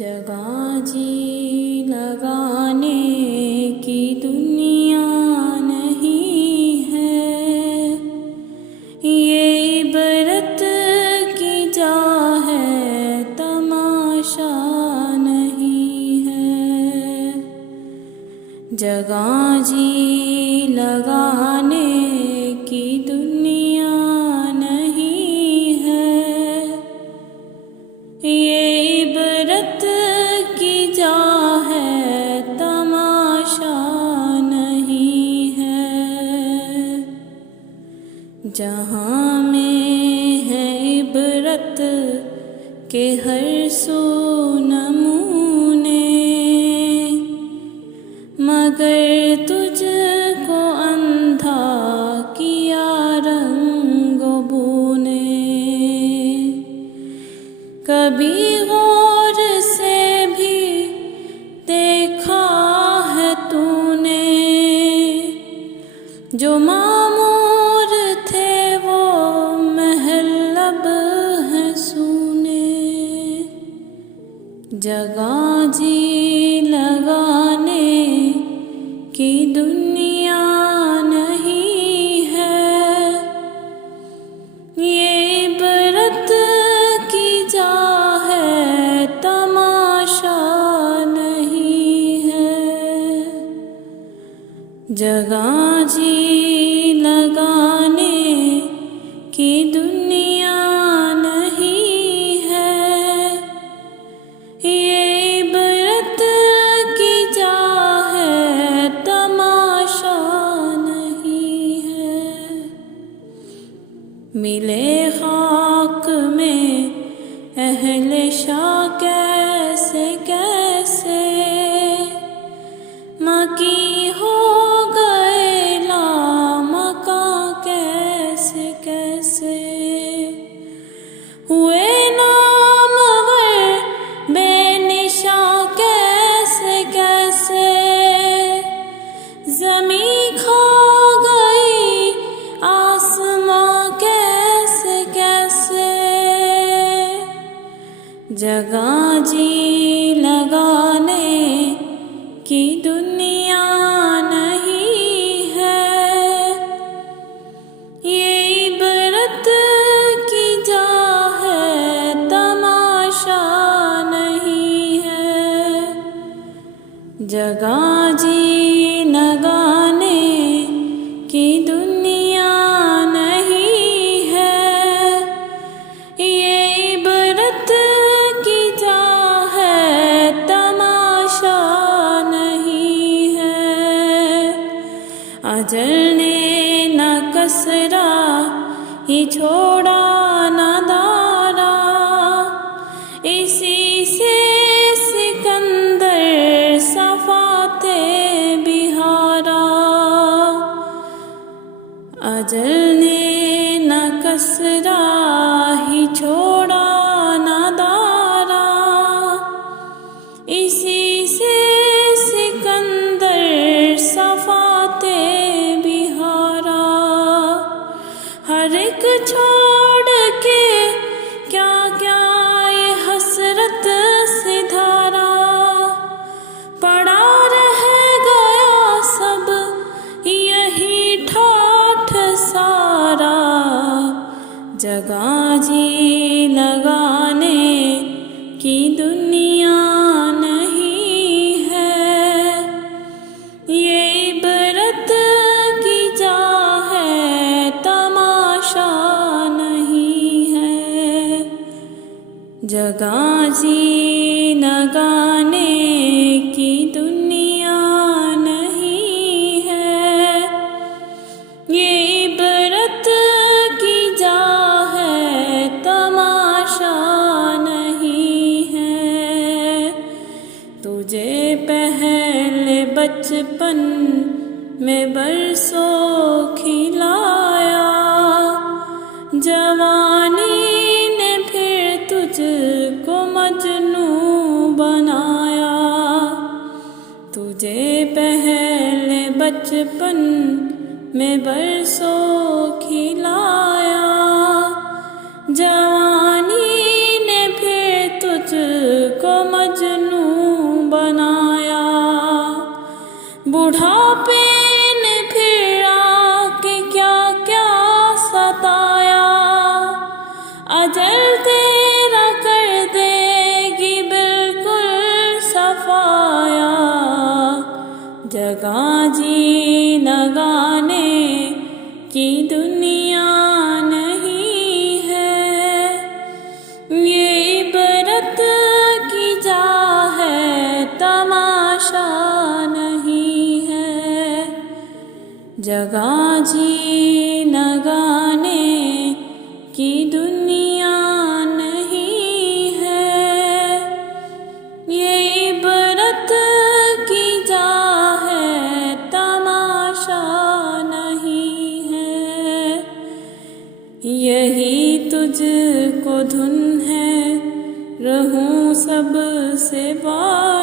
जगह जी लगाने की दुनिया नहीं है, ये इबरत की जा है, तमाशा नहीं है। जगह जी लगाने की दुनिया नहीं है, ये इबरत की जा है, तमाशा नहीं है। जहाँ में है इबरत के हर सू नमूने, मगर तुझको अंधा किया रंगो बूने। कभी गौर से भी देखा है तूने, जो मामूर थे वो महल अब है सूने। जगह जी लगाने की दुनिया नहीं है, ये इबरत की जा है, तमाशा नहीं है। जगह जी लगाने की दुनिया नहीं है, ये इबरत की जा है, तमाशा नहीं है। मिले खाक में अहले शाह कैसे कैसे, मकी हो गए लामका कैसे कैसे। हुए नामवर बेनिशा कैसे कैसे, ज़मीं खा गई आसमां कैसे कैसे। जगह जी लगाने की दुनिया नहीं है, ये इबरत की जा है, तमाशा नहीं है। जगह जी लगाने की दुनिया नहीं है, ये इबरत की जा है, तमाशा नहीं है। अजल ने न कसरा ही छोड़ा न दारा, इसी से सिकंदर सफाते बिहारा। अजल ने न कसरा ही छोड़ा न दारा, इसी से सिकंदर सफाते बिहारा। हर एक छोड़ के क्या क्या ये हसरत से धारा, पड़ा रह गया सब यही ठाठ सारा। जगह जी लगाने की दुनिया नहीं है, ये इबरत की जा है, तमाशा नहीं है। जगह जी लगाने की दुनिया नहीं है, ये इबरत की जा है, तमाशा नहीं है। तुझे पहले बचपन में बरसों खिलाया, जवानी ने फिर तुझको मजनू बनाया। तुझे पहले बचपन में बरसों खिलाया, जवानी ने फिर तुझको मजनू बुढ़ापे ने फिर आके क्या क्या सताया, अजल तेरा कर देगी बिल्कुल सफाया। जगह जी न गाने की दुनिया नहीं है, ये इबरत की जा है, तमाशा नहीं है। जगह जी न गाने की दुनिया नहीं है, ये इबरत की जा है, तमाशा नहीं है। यही तुझको धुन है, रहूं सबसे बात